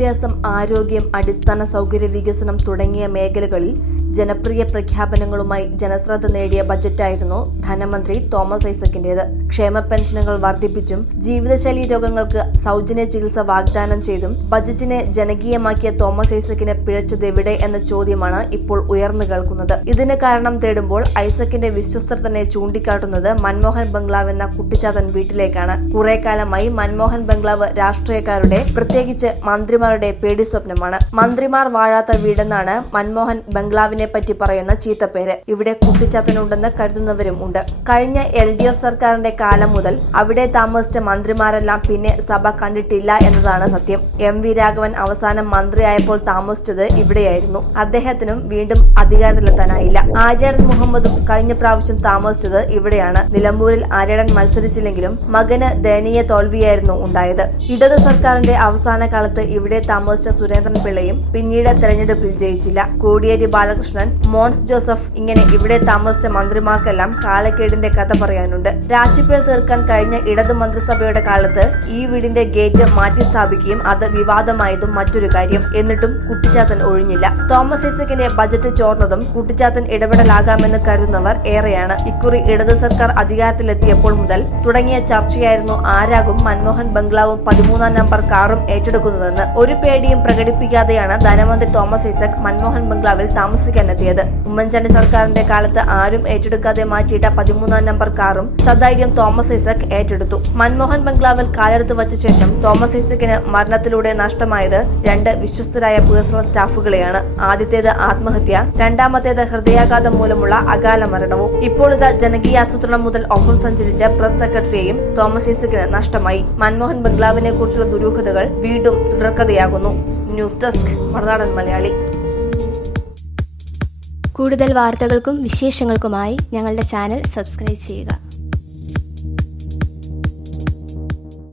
വിദ്യാഭ്യാസം, ആരോഗ്യം, അടിസ്ഥാന സൗകര്യ വികസനം തുടങ്ങിയ മേഖലകളിൽ ജനപ്രിയ പ്രഖ്യാപനങ്ങളുമായി ജനശ്രദ്ധ നേടിയ ബജറ്റായിരുന്നു ധനമന്ത്രി തോമസ് ഐസക്കിന്റേത്. ക്ഷേമ പെൻഷനുകൾ വർദ്ധിപ്പിച്ചും ജീവിതശൈലി രോഗങ്ങൾക്ക് സൗജന്യ ചികിത്സ വാഗ്ദാനം ചെയ്തും ബജറ്റിനെ ജനകീയമാക്കിയ തോമസ് ഐസക്കിന് പിഴച്ചതെവിടെ എന്ന ചോദ്യമാണ് ഇപ്പോൾ ഉയർന്നു കേൾക്കുന്നത്. ഇതിന് കാരണം തേടുമ്പോൾ ഐസക്കിന്റെ വിശ്വസ്തർ തന്നെ ചൂണ്ടിക്കാട്ടുന്നത് മൻമോഹൻ ബംഗ്ലാവ് എന്ന കുട്ടിച്ചാത്തൻ വീട്ടിലേക്കാണ്. കുറെ കാലമായി മൻമോഹൻ ബംഗ്ലാവ് രാഷ്ട്രീയക്കാരുടെ, പ്രത്യേകിച്ച് മന്ത്രിമാരുടെ പേടി സ്വപ്നമാണ്. മന്ത്രിമാർ വാഴാത്ത വീടെന്നാണ് മൻമോഹൻ ബംഗ്ലാവിനെ പറ്റി പറയുന്ന ചീത്തപ്പേര്. ഇവിടെ കുട്ടിച്ചാത്തനുണ്ടെന്ന് കരുതുന്നവരും ഉണ്ട്. കഴിഞ്ഞ LDF സർക്കാരിന്റെ കാലം മുതൽ അവിടെ താമസിച്ച മന്ത്രിമാരെല്ലാം പിന്നെ സഭ കണ്ടിട്ടില്ല എന്നതാണ് സത്യം. MV രാഘവൻ അവസാനം മന്ത്രിയായപ്പോൾ താമസിച്ചത് ഇവിടെയായിരുന്നു. അദ്ദേഹത്തിനും വീണ്ടും അധികാരത്തിലെത്താനായില്ല. ആര്യാടൻ മുഹമ്മദും കഴിഞ്ഞ പ്രാവശ്യം താമസിച്ചത് ഇവിടെയാണ്. നിലമ്പൂരിൽ ആര്യാടൻ മത്സരിച്ചില്ലെങ്കിലും മകന് ദയനീയ തോൽവിയായിരുന്നു ഉണ്ടായത്. ഇടത് സർക്കാരിന്റെ അവസാന കാലത്ത് ഇവിടെ താമസിച്ച സുരേന്ദ്രൻ പിള്ളയും പിന്നീട് തെരഞ്ഞെടുപ്പിൽ ജയിച്ചില്ല. കോടിയേരി ബാലകൃഷ്ണൻ, മോൻസ് ജോസഫ്, ഇങ്ങനെ ഇവിടെ താമസിച്ച മന്ത്രിമാർക്കെല്ലാം കാലക്കേടിന്റെ കഥ പറയാനുണ്ട്. രാശിപ്പിഴ തീർക്കാൻ കഴിഞ്ഞ ഇടത് മന്ത്രിസഭയുടെ കാലത്ത് ഈ വീടിന്റെ ഗേറ്റ് മാറ്റി സ്ഥാപിക്കുകയും അത് വിവാദമായതും മറ്റൊരു കാര്യം. എന്നിട്ടും കുട്ടിച്ചാത്തൻ ഒഴിഞ്ഞില്ല. തോമസ് ഐസക്കിന്റെ ബജറ്റ് ചോർന്നതും കുട്ടിച്ചാത്തൻ ഇടപെടലാകാമെന്ന് കരുതുന്നവർ ഏറെയാണ്. ഇക്കുറി ഇടത് സർക്കാർ അധികാരത്തിലെത്തിയപ്പോൾ മുതൽ തുടങ്ങിയ ചർച്ചയായിരുന്നു ആരാകും മൻമോഹൻ ബംഗ്ലാവും 13-ാം നമ്പർ കാറും ഏറ്റെടുക്കുന്നതെന്ന്. ഒരു പേടിയും പ്രകടിപ്പിക്കാതെയാണ് ധനമന്ത്രി തോമസ് ഐസക് മൻമോഹൻ ബംഗ്ലാവിൽ താമസിക്കാനെത്തിയത്. ഉമ്മൻചാണ്ടി സർക്കാരിന്റെ കാലത്ത് ആരും ഏറ്റെടുക്കാതെ മാറ്റിയിട്ട 13-ാം നമ്പർ കാറും സധൈര്യം തോമസ് ഐസക് ഏറ്റെടുത്തു. മൻമോഹൻ ബംഗ്ലാവിൽ കാലെടുത്ത് വച്ച ശേഷം തോമസ് ഐസക്കിന് മരണത്തിലൂടെ നഷ്ടമായത് 2 വിശ്വസ്തരായ പേഴ്സണൽ സ്റ്റാഫുകളെയാണ്. ആദ്യത്തേത് ആത്മഹത്യ, രണ്ടാമത്തേത് ഹൃദയാഘാതം മൂലമുള്ള അകാല മരണവും. ഇപ്പോൾ ഇത് ജനകീയാസൂത്രണം മുതൽ ഒപ്പം സഞ്ചരിച്ച പ്രസ് സെക്രട്ടറിയെയും തോമസ് ഐസക്കിന് നഷ്ടമായി. മൻമോഹൻ ബംഗ്ലാവിനെ കുറിച്ചുള്ള ദുരൂഹതകൾ വീണ്ടും തുടർക്കഥയാകുന്നു. News desk Marunadan Malayali. കൂടുതൽ വാർത്തകൾക്കും വിശേഷങ്ങൾക്കുമായി ഞങ്ങളുടെ ചാനൽ സബ്സ്ക്രൈബ് ചെയ്യുക.